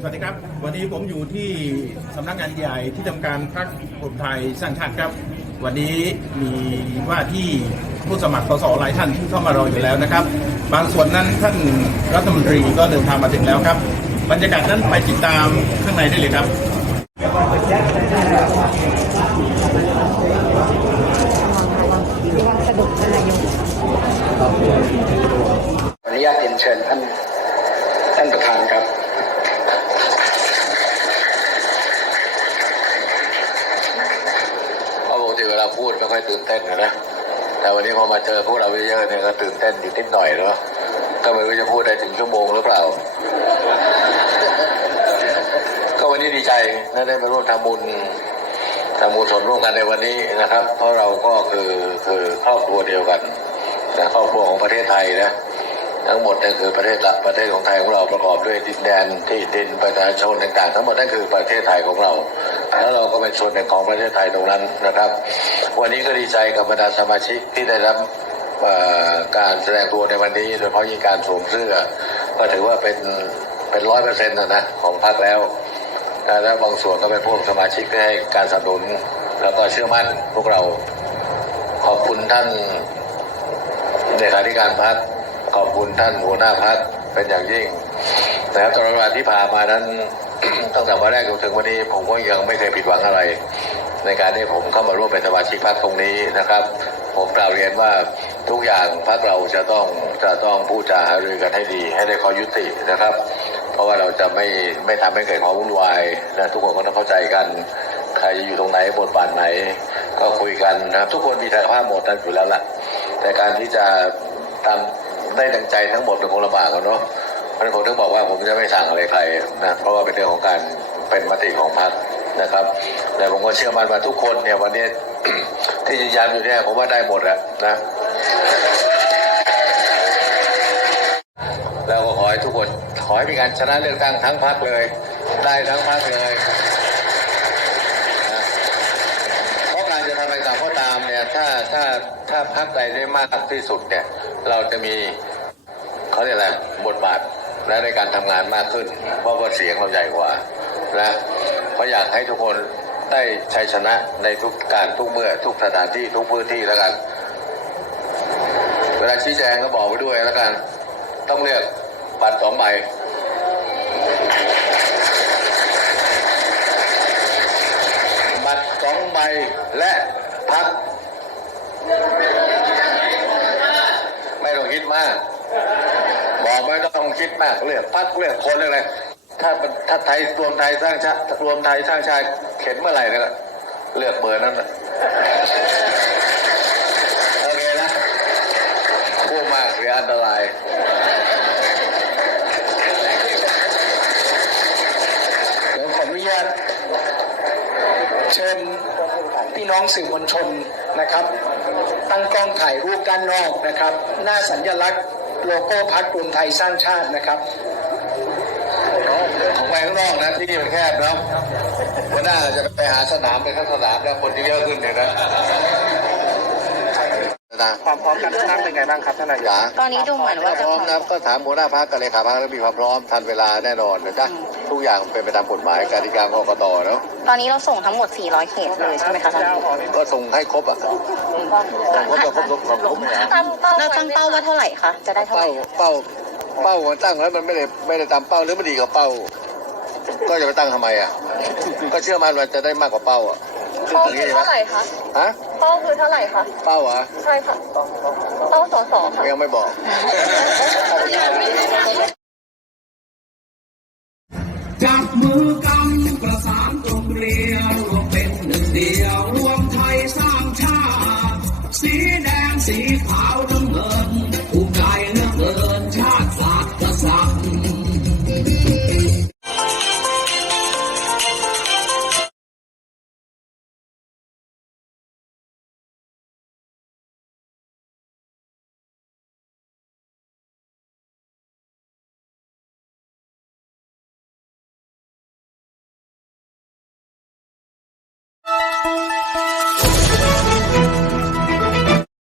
สวัสดีครับ วันนี้ผมอยู่ที่สำนักงานใหญ่ที่ทำการพรรคกลุ่มไทยสร้างชาติครับ วันนี้มีว่าที่ผู้สมัครสสหลายท่านที่เข้ามารออยู่แล้วนะครับ บางส่วนนั้นท่านรัฐมนตรีก็เดินทางมาถึงแล้วครับ บรรยากาศนั้นไปติดตามข้างในได้เลยครับขออนุญาตเรียนเชิญท่านท่านประธานครับ เพราะปกติเวลา พูดไม่ค่อยตื่นเต้นนะแต่วันนี้พอมาเจอพวกเราเยอะๆเนี่ยก็ตื่นเต้นอยู่นิดหน่อยเนาะก็ไม่รู้จะพูดได้ถึงชั่วโมงหรือเปล่า ก็วันนี้ดีใจนะได้มาร่วมทำบุญทำบุญส่วนร่วมกันในวันนี้นะครับ เพราะเราก็คือคือครอบครัวเดียวกันแต่ครอบครัวของประเทศไทยนะ ทั้งหมดนั่นคือประเทศละประเทศของไทยของเราประกอบด้วยดินแดนที่ดินประชาชนต่างๆ ทั้งหมดนั่นคือประเทศไทยของเรา แล้วเราก็เป็นส่วนหนึ่งของประเทศไทยตรงนั้นนะครับ วันนี้ก็ดีใจกับบรรดาสมาชิกที่ได้รับการแสดงตัวในวันนี้โดยเฉพาะยิ่งการสวมเสื้อก็ถือว่าเป็นเป็นร้อยเปอร์เซ็นต์นะนะของพรรคแล้วแล้วบางส่วนก็เป็นพวกสมาชิกที่ให้การสนับสนุน แล้วก็เชื่อมั่นพวกเราขอบคุณท่านเลขาธิการพัก ขอบคุณท่านหัวหน้าพักเป็นอย่างยิ่งนะครับตลอดเวลาที่ผ่านมานั้นตั้งแต่วันแรกจนถึงวันนี้ ผมก็ยังไม่เคยผิดหวังอะไร ในการที่ผมเข้ามาร่วมเป็นสมาชิกพักตรงนี้นะครับ ผมกล่าวเรียนว่าทุกอย่างพักเราจะต้องจะต้องพูดจาหารือกันให้ดี ให้ได้ข้อยุตินะครับ เพราะว่าเราจะไม่ไม่ทำให้เกิดความวุ่นวายนะทุกคนก็ต้องเข้าใจกันใครจะอยู่ตรงไหนบทบาทไหน ก็คุยกันนะครับ ทุกคนมีศักยภาพหมดนั้นอยู่แล้วล่ะแต่การที่จะทำ ได้ดังใจทั้งหมดเป็นคงลำบากกันเนาะเพราะฉะนั้นผมถึงบอกว่าผมจะไม่สั่งอะไรใครนะเพราะว่าเป็นเรื่องของการเป็นมติของพรรคนะครับ แต่ผมก็เชื่อมั่นว่าทุกคนเนี่ยวันนี้ที่ยืนยันอยู่เนี่ยผมว่าได้หมดอะนะ แล้วก็ขอให้ทุกคนขอให้มีการชนะเลือกตั้งทั้งพรรคเลย ได้ทั้งพรรคเลยนะเพราะการจะทำอะไรต่างก็ตามเนี่ย ถ้าถ้าถ้าพรรคใดได้มากที่สุดเนี่ย เราจะมีเขาเรียกอะไรบทบาทและในการทำงานมากขึ้น เพราะว่าเสียงเราใหญ่กว่านะเพราะอยากให้ทุกคนได้ชัยชนะในทุกการทุกเมื่อทุกสถานที่ทุกพื้นที่แล้วกัน เวลาชี้แจงก็บอกไปด้วยแล้วกัน ต้องเลือกบัตรสองใบบัตรสองใบและพัก ไมาก บอกไม่ต้องคิดมากเลือกพักเลือกคนเลือกอะไรถ้าถ้าไทยรวมไทยสร้างชาติรวมไทยสร้างชาติเข็นเมื่อไหร่เนี่ยก็เลือกเบอร์นั้นนะโอเคนะพูดมากเสียอันตรายเดี๋ยวขออนุญาตเชิญ พี่น้องสื่อมวลชนนะครับ ตั้งกล้องถ่ายรูปด้านนอกนะครับ หน้าสัญลักษณ์โลโก้พักรวมไทยสร้างชาตินะครับของไปข้างนอกนะที่นี่มันแคบเนาะวันหน้าจะไปหาสนามไปข้างสนามแล้วคนที่เยอะขึ้นเนี่ยนะ ความพร้อมการตั้งเป็นไงบ้างครับท่านนายกจ๋าตอนนี้ดูเหมือนว่าพจะร้อมนะก็ถามหัวหน้าพักกับเลขาพักแล้วมีความพร้อมทันเวลาแน่นอนนะจ๊ะทุกอย่างเป็นไปตามกฎหมายกติกาของกตเนาะตอนนี้เราส่งทั้งหมด 400 เขตเลยใช่ไหมคะท่านก็ส่งให้ครบอะส่งครบก็ครบครบครบครบไม่เอาตั้งเป้าเราตั้งเป้าว่าเท่าไหร่คะจะได้เท่าไหเป้าร่เป้าเป้ามันตั้งแล้วมันไม่ได้ไม่ได้ตามเป้าหรือไม่ดีกับเป้า ก็จะไปตั้งทำไมอะก็เชื่อมั่นว่าจะได้มากกว่าเป้าอะ เป้าคือเท่าไหร่คะฮะเป้าคือเท่าไหร่คะเป้าเหรอะใช่ค่ะเป้าสอสอค่ะยังไม่บอกจับมือ